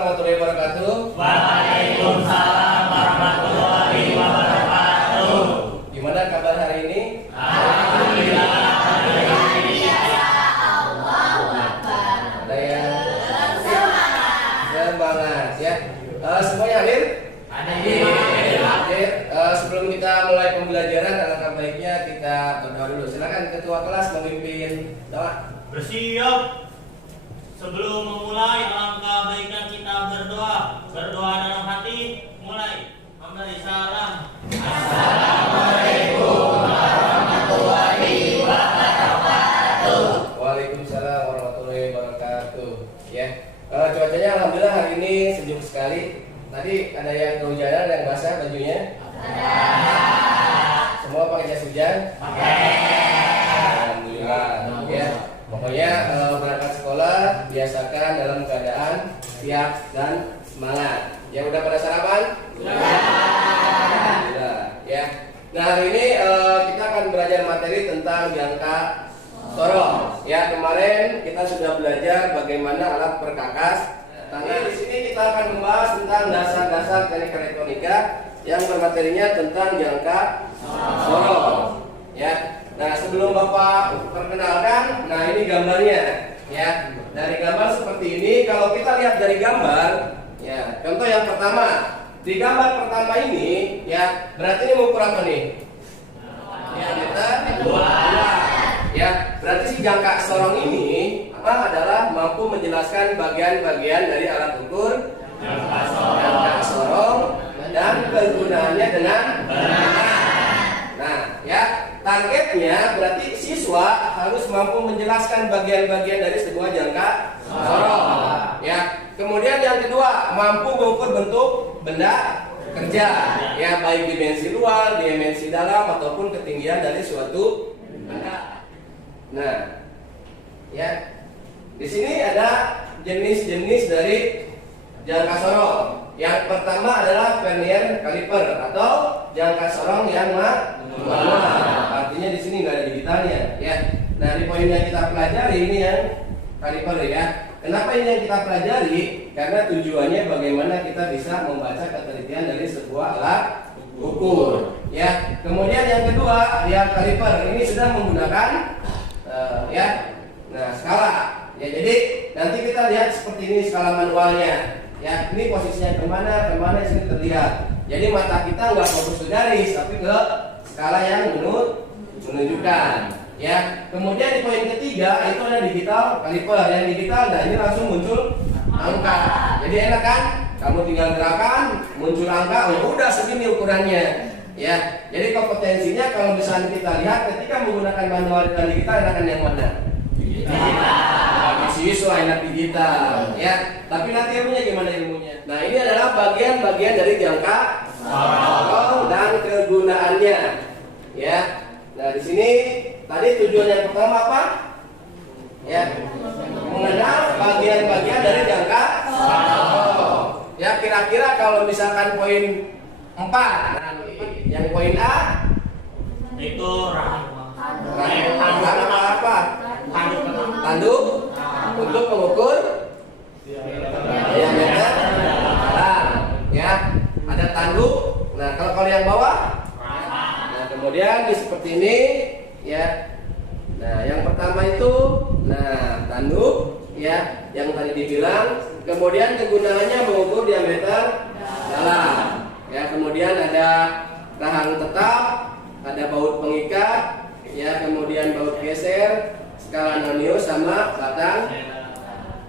Warahmatullahi wabarakatuh. Waalaikumsalam warahmatullahi wabarakatuh. Gimana kabar hari ini? Alhamdulillah. Allahu Akbar. Ada yang semangat ya. Semuanya hadir? Hadir. Sebelum kita mulai pembelajaran, alangkah baiknya kita berdoa dulu. Silakan ketua kelas memimpin doa. Bersiap. Sebelum memulai, alangkah baiknya kita berdoa. Berdoa dalam hati. Mulai. Memberi salam. Assalamualaikum warahmatullahi wabarakatuh. Waalaikumsalam warahmatullahi wabarakatuh. Ya. Cuacanya alhamdulillah hari ini sejuk sekali. Tadi ada yang kehujanan, ada yang basah bajunya? Ada. Semua pakai jas hujan? Alhamdulillah. Ya. Pokoknya berangkat sekolah biasakan dalam keadaan siap dan semangat. Yang udah pada sarapan? Sudah. Ya. Nah, hari ini kita akan belajar materi tentang jangka sorong. Ya, kemarin kita sudah belajar bagaimana alat perkakas tangan. Di sini kita akan membahas tentang dasar-dasar teknik elektronika yang bermaterinya tentang jangka sorong. Ya. Nah, sebelum Bapak perkenalkan, nah ini gambarnya ya. Dari gambar seperti ini, kalau kita lihat dari gambar ya, contoh yang pertama. Di gambar pertama ini ya, berarti ini mengukur apa nih? Diameter 2. Ya, berarti si jangka sorong ini adalah mampu menjelaskan bagian-bagian dari alat ukur jangka sorong dan kegunaannya dengan benar. Nah, ya, targetnya berarti siswa harus mampu menjelaskan bagian-bagian dari sebuah jangka sorong. Ya, kemudian yang kedua, mampu mengukur bentuk benda kerja, ya, baik dimensi luar, dimensi dalam ataupun ketinggian dari suatu benda. Nah, ya, di sini ada jenis-jenis dari jangka sorong. Yang pertama adalah vernier caliper atau jangka sorong yang manual. Artinya di sini nggak ada digitalnya, ya. Nah, di poin yang kita pelajari ini yang caliper ya. Kenapa ini yang kita pelajari? Karena tujuannya bagaimana kita bisa membaca ketelitian dari sebuah alat ukur. Ya. Kemudian yang kedua, ya, caliper ini sudah menggunakan ya. Nah, skala. Ya, jadi nanti kita lihat seperti ini skala manualnya. Ya, ini posisinya kemana sini terlihat. Jadi mata kita nggak fokus ke garis, tapi ke skala yang menunjukkan. Ya, kemudian di poin ketiga itu ada digital caliper. Yang digital, nah ini langsung muncul angka. Jadi enak kan? Kamu tinggal gerakan, muncul angka, oh udah segini ukurannya. Ya, jadi kompetensinya kalau misalnya kita lihat ketika menggunakan manual dan digital, enakan yang mana? Siswa enak digital, ya. Tapi nanti ilmunya gimana ilmunya? Nah, ini adalah bagian-bagian dari jangka sorong dan kegunaannya, ya. Nah, di sini tadi tujuan yang pertama apa? Ya, mengenal bagian-bagian dari jangka sorong. Ya, kira-kira kalau misalkan poin 4, nah, yang poin A Itu rahang. apa? Tanduk untuk mengukur diameter dalam, ya. Ada tanduk. Nah, kalau yang bawah, nah kemudian di seperti ini, ya. Nah, yang pertama itu, nah tanduk, ya, yang tadi dibilang. Kemudian kegunaannya mengukur diameter dalam, ya. Kemudian ada rahang tetap, ada baut pengikat, ya. Kemudian baut geser, skala nonio sama batang.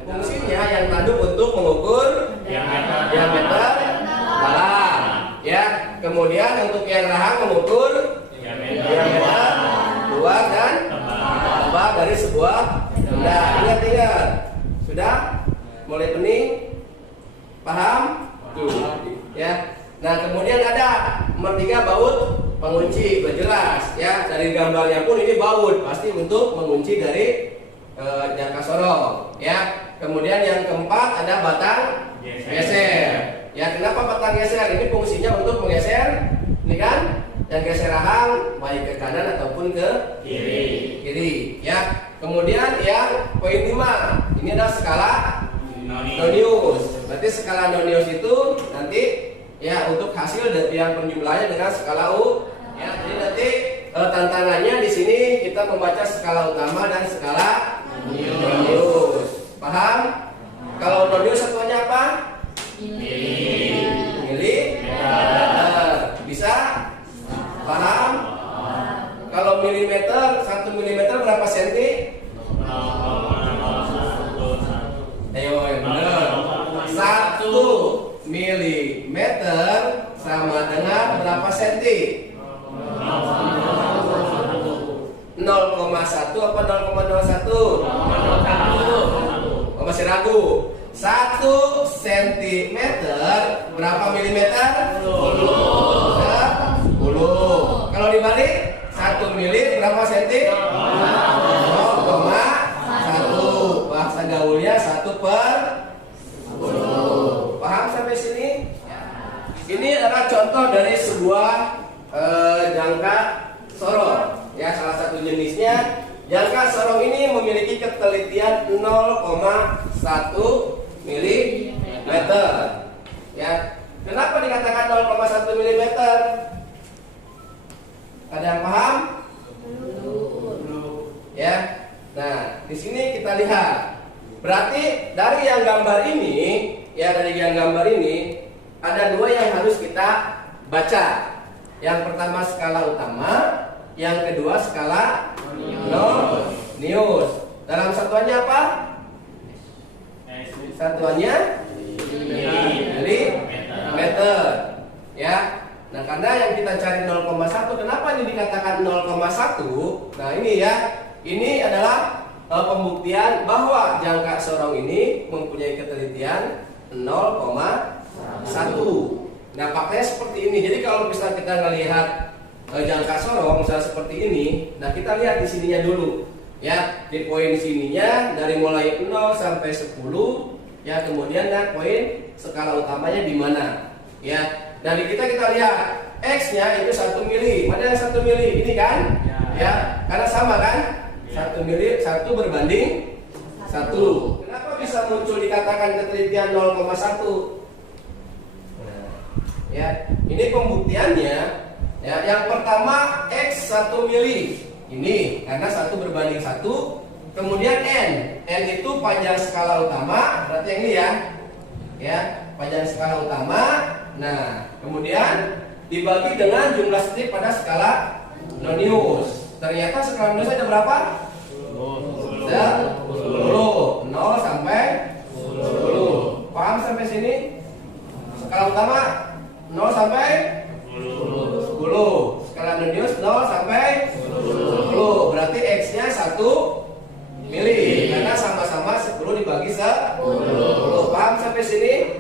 Fungsinya yang tanduk untuk mengukur diameter dalam, ya. Kemudian untuk yang rahang mengukur diameter luar dan tebal dari sebuah benda. Ingat, sudah mulai pening, paham? Tuh, ya. Nah, kemudian ada nomor 3 baut pengunci, berjelas, ya. Dari gambarnya pun ini baut, pasti untuk mengunci dari jangka sorong, ya. Kemudian yang keempat ada batang geser. Ya, kenapa batang geser? Ini fungsinya untuk menggeser, ini kan, yang geser rahang baik ke kanan ataupun ke kiri, ya. Kemudian yang poin 5, ini adalah skala nonius. Berarti Berarti skala nonius itu nanti ya untuk hasil yang penjumlahannya dengan skala U. Ya, jadi nanti tantangannya di sini kita membaca skala utama dan skala nonius. Paham? Kalau nonius satuannya apa? Milimeter. Bisa? Paham? Kalau milimeter, 1 milimeter berapa senti? Ayo yang benar. 1 milimeter sama dengan berapa senti? 0,1 apa 0,01? Oh, masih ragu. 1 sentimeter berapa milimeter? 10. Kalau dibalik 1 mili berapa senti? 0,1. Bahasa gaulnya 1/10. Paham sampai sini? Ini adalah contoh dari sebuah jangka sorong. Ya, salah satu jenisnya. Jangka sorong ini memiliki ketelitian 0,1 milimeter. Ya, kenapa dikatakan 0,1 milimeter? Ada yang paham? Ya. Nah, di sini kita lihat. Berarti dari yang gambar ini, ya dari yang gambar ini ada dua yang harus kita baca. Yang pertama skala utama, yang kedua skala nonius. Dalam satuannya apa? Satuannya milimeter. Ya. Nah, karena yang kita cari 0,1, kenapa ini dikatakan 0,1? Nah, ini ya. Ini adalah pembuktian bahwa jangka sorong ini mempunyai ketelitian 0,1. Nah, faktanya seperti ini. Jadi kalau misalnya kita melihat jangka sorong misalnya seperti ini, nah kita lihat di sininya dulu. Ya, di poin sininya dari mulai 0 sampai 10, ya kemudian dan poin skala utamanya di mana. Ya. Nah, di kita lihat X-nya itu 1 mili. Mana yang 1 mili? Ini kan? Ya, karena sama kan? 1 mili 1 berbanding 1. Kenapa bisa muncul dikatakan ketelitian 0,1? Ya, ini pembuktiannya. Ya, yang pertama X 1 mili. Ini karena 1 berbanding 1. Kemudian N. N itu panjang skala utama, berarti yang ini ya. Ya, panjang skala utama. Nah, kemudian dibagi dengan jumlah strip pada skala nonius. Ternyata skala nonius ada berapa? 10. 0 sampai 10. Paham sampai sini? Skala utama 0 sampai 10. Skala nonius 0 sampai 10. Berarti X-nya 1 mili. Karena sama-sama 10 dibagi 10. Paham sampai sini?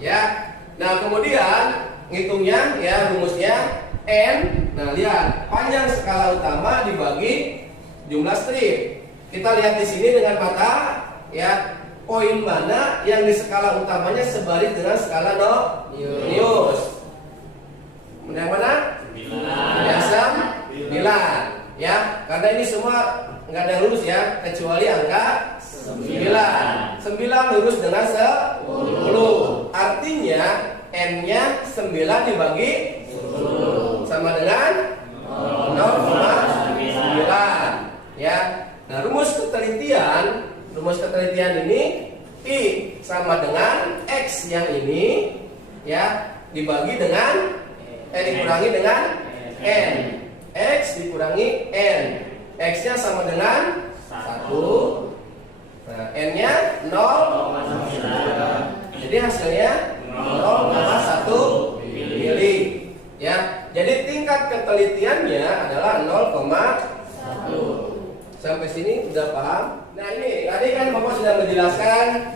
Ya. Nah, kemudian ngitungnya ya rumusnya N. Nah, lihat panjang skala utama dibagi jumlah strip. Kita lihat di sini dengan mata ya poin mana yang di skala utamanya sebaris dengan skala nonius. Yang mana? 9. Ya, karena ini semua nggak ada yang lurus ya kecuali angka 9. 9 lurus dengan 10. Artinya N-nya 9 dibagi 10 sama dengan 0,9. Ya. Nah, rumus ketelitian ini I sama dengan X yang ini ya dibagi dengan dikurangi dengan N. X dikurangi N. X-nya sama dengan 1. Nah, N-nya 0. Jadi hasilnya 0,1 mili. Ya. Jadi tingkat ketelitiannya adalah 0,1. Sampai sini udah paham? Nah, ini tadi kan Bapak sudah menjelaskan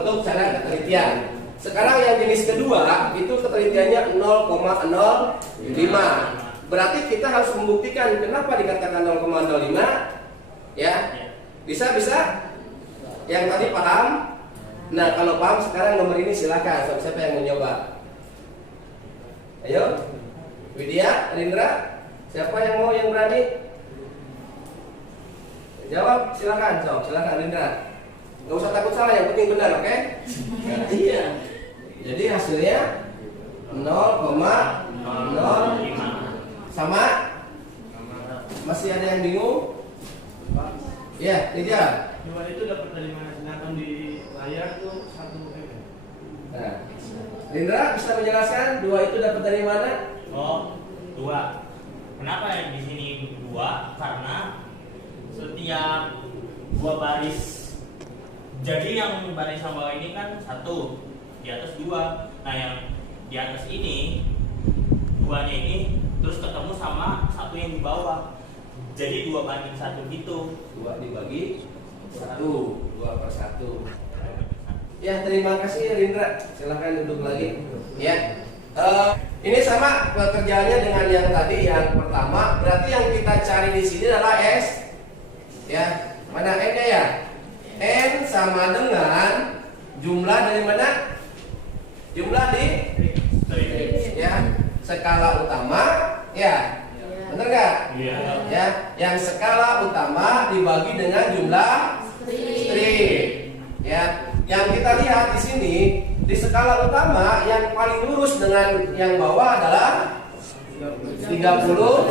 untuk cara ketelitian. Sekarang yang jenis kedua itu ketelitiannya 0,05. Berarti kita harus membuktikan kenapa dikatakan 0,05. Ya. Bisa? Yang tadi paham? Nah, kalau paham sekarang nomor ini silakan. Siapa yang mau nyoba? Ayo. Widya, Rindra, siapa yang mau yang berani? Jawab, silakan, silakan Rindra. Nggak usah takut salah, yang penting benar, oke? Iya. Jadi hasilnya 0,05 sama. Masih ada yang bingung? Ya, Rijal. 2 itu dapat dari mana? Sedangkan di layar tuh 1 M. Nah, Rindra bisa menjelaskan 2 itu dapat dari mana? Oh, 2. Kenapa yang di sini 2? Karena setiap 2 baris. Jadi yang barisan bawah ini kan 1, di atas 2. Nah, yang di atas ini 2-nya ini terus ketemu sama 1 yang di bawah. Jadi 2:1 gitu. 2 dibagi 1, 2/1. Ya, terima kasih Rindra. Silahkan duduk lagi. Ya. Ini sama pekerjaannya dengan yang tadi, yang pertama. Berarti yang kita cari di sini adalah S. Ya, mana N-nya ya? N sama dengan jumlah dari mana? Jumlah di ya, skala utama, ya. Benar nggak? Iya. Ya, yang skala utama dibagi dengan jumlah strip. Ya, yang kita lihat di sini di skala utama yang paling lurus dengan yang bawah adalah 39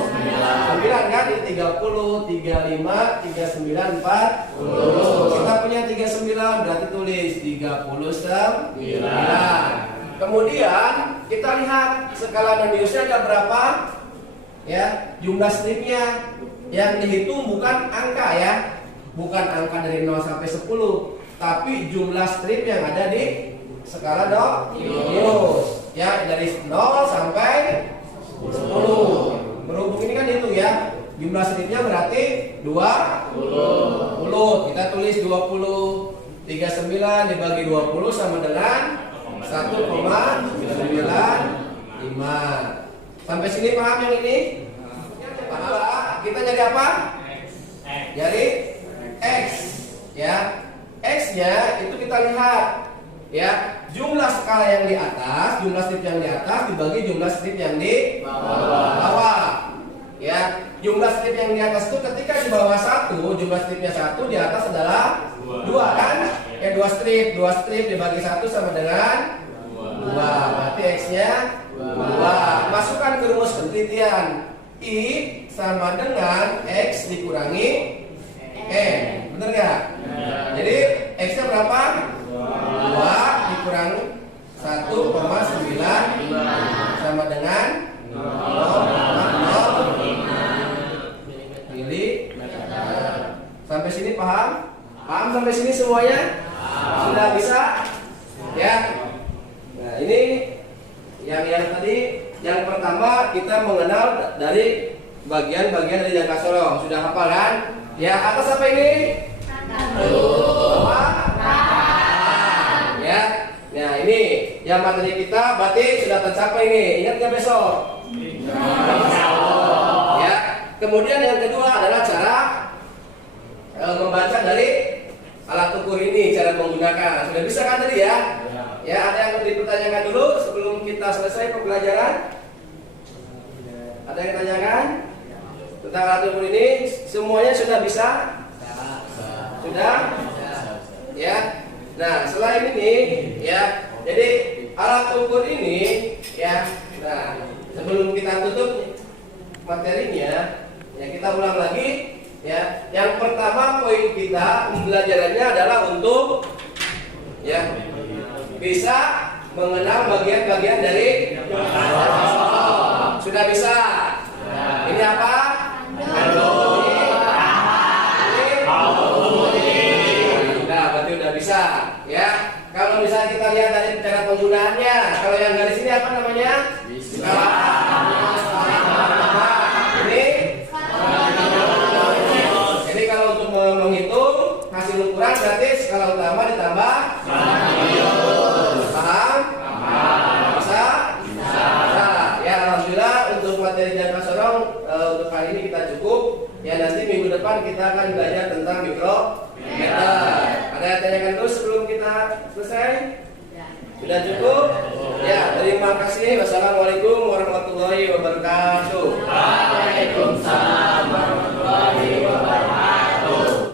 kan? Ini 30, 35, 39, 40. Kita punya 39, berarti tulis 39. Kemudian kita lihat skala non-newsnya ada berapa? Ya, jumlah stripnya yang dihitung bukan angka ya, bukan angka dari 0 sampai 10, tapi jumlah strip yang ada di skala non-news ya, dari 0 sampai 10. Berhubung ini kan itu ya, jumlah stripnya berarti 20. Kita tulis 20. 39 dibagi 20 sama dengan 1,95. Sampai sini paham yang ini? Paham? Kita nyari apa? Nyari X. Ya, X-nya itu kita lihat. Ya, jumlah skala yang di atas, jumlah strip yang di atas dibagi jumlah strip yang di bawah. Ya, jumlah strip yang di atas itu ketika di bawah 1, jumlah stripnya 1, di atas adalah 2 kan? Ya, 2 strip dibagi 1 sama dengan 2. Berarti X-nya 2. Masukkan ke rumus penelitian. I sama dengan X dikurangi N. Bener nggak? Jadi X-nya berapa? 2 dikurangi 1,9 sama dengan 0,05 milimeter. Sampai sini paham? Paham sampai sini semuanya? Sudah bisa? Ya. Nah, ini yang tadi, yang pertama kita mengenal dari bagian-bagian dari jangka sorong. Sudah hafal kan? Ya, atas apa ini? Apa? Ya. Nah, ini yang materi kita berarti sudah tercapai ini. Ingat nggak besok? Ya. Kemudian yang kedua adalah cara membaca dari alat ukur ini, cara menggunakan. Sudah bisa kan tadi ya? Ya, ada yang mau dipertanyakan dulu sebelum kita selesai pembelajaran? Ada yang tanyakan tentang alat ukur ini? Semuanya sudah bisa? Sudah? Ya. Nah, selain ini, ya, jadi alat ukur ini, ya. Nah, sebelum kita tutup materinya, ya kita ulang lagi, ya. Yang pertama poin kita pembelajarannya adalah untuk, ya, bisa mengenal bagian-bagian dari sudah bisa. Ini apa? Nah, berarti udah bisa, ya. Kalau misalnya kita lihat dari cara penggunaannya, kalau yang garis ini apa namanya? Skala. Ini. Jadi kalau untuk menghitung hasil ukuran berarti skala utama ditambah. Paham? Bisa? Bisa. Ya, alhamdulillah untuk materi jangka sorong untuk kali ini kita cukup. Ya, nanti minggu depan kita akan belajar tentang mikrometer. Ada yang tanyakan dulu sebelum kita selesai? Sudah cukup? Ya, terima kasih. Wassalamualaikum warahmatullahi wabarakatuh.